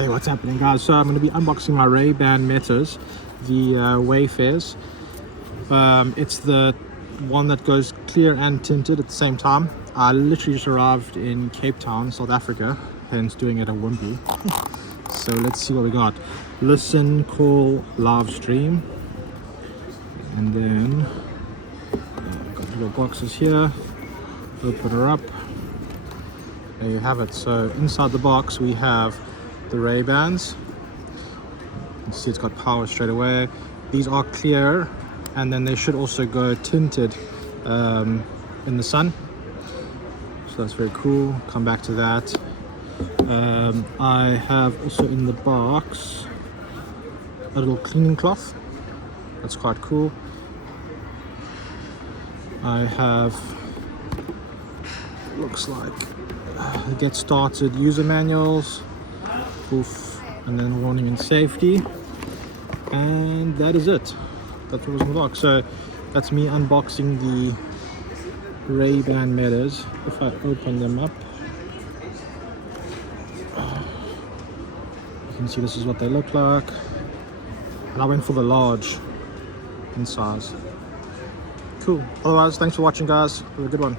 Hey, what's happening, guys? So I'm going to be unboxing my Ray-Ban Metas, the Wayfarers. It's the one that goes clear and tinted at the same time. I literally just arrived in Cape Town, South Africa, hence doing it at Wimpy. So let's see what we got. Listen, call, live stream, and then got little boxes here. Open her up. There you have it. So inside the box we have the Ray-Bans. You can see it's got power straight away. These are clear, and then they should also go tinted in the sun. So that's very cool. Come back to that. I have also in the box a little cleaning cloth. That's quite cool. I have, looks like get started user manuals, poof, and then warning and safety, and that is it. That's what was in the box. So that's me unboxing the Ray-Ban Metas. If I open them up, you can see this is what they look like, and I went for the large in size. Cool. Otherwise, thanks for watching, guys. Have a good one.